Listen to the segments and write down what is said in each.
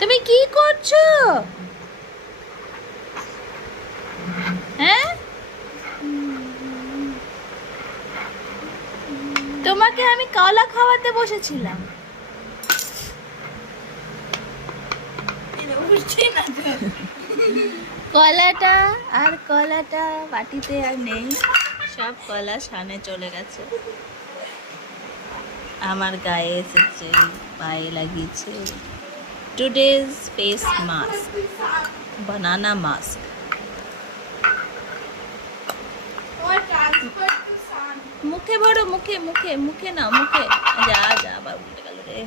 তুমি কি করছো? হ্যাঁ, তোমাকে আমি কলা খাওয়াতে বসেছিলাম। কলাটা আর কলাটা বাটিতে আর নেই, সব কলা সামনে চলে গেছে। আমার গায়ে এসেছে, পায়ে লাগিয়েছে। টুডেজ ফেস মাস্ক, বানানা মাস্ক। মুখে ভরো, মুখে মুখে মুখে না, মুখে। যা যা, আবার উল্টে গেল রে।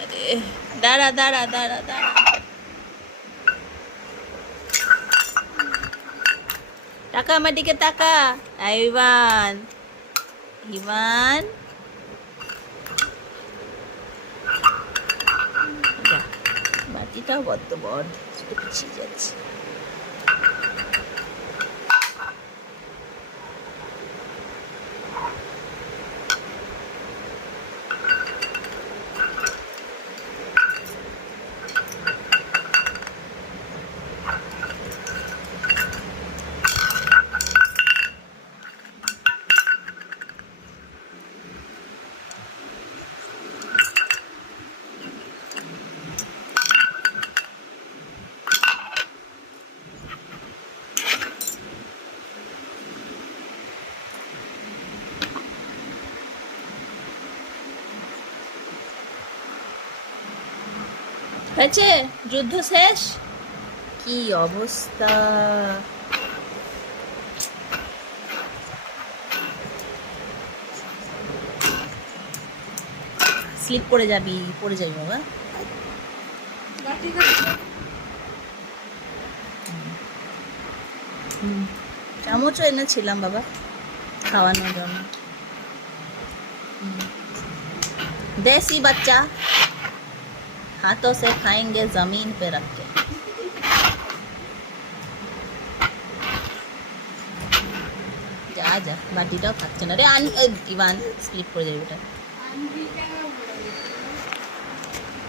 আরে দাঁড়া দাঁড়া দাঁড়া দাঁড়া। টাকা আমার দিকে তাকা। ইভান, ইভান, বাটিটাও বড্ড বড়, পিছিয়ে যাচ্ছে। হয়েছে, যুদ্ধ শেষ। কি অবস্থা! স্লিপ করে যাবি, পড়ে যাবি বাবা। চামচও এনেছিলাম বাবা খাওয়ানোর জন্য। देसी बच्चा हाथों से खाएंगे जमीन पे रख के। जा जा, बाटीটাও খাচ্ছে না রে। ইভান স্লিপ করে যাবে। এটা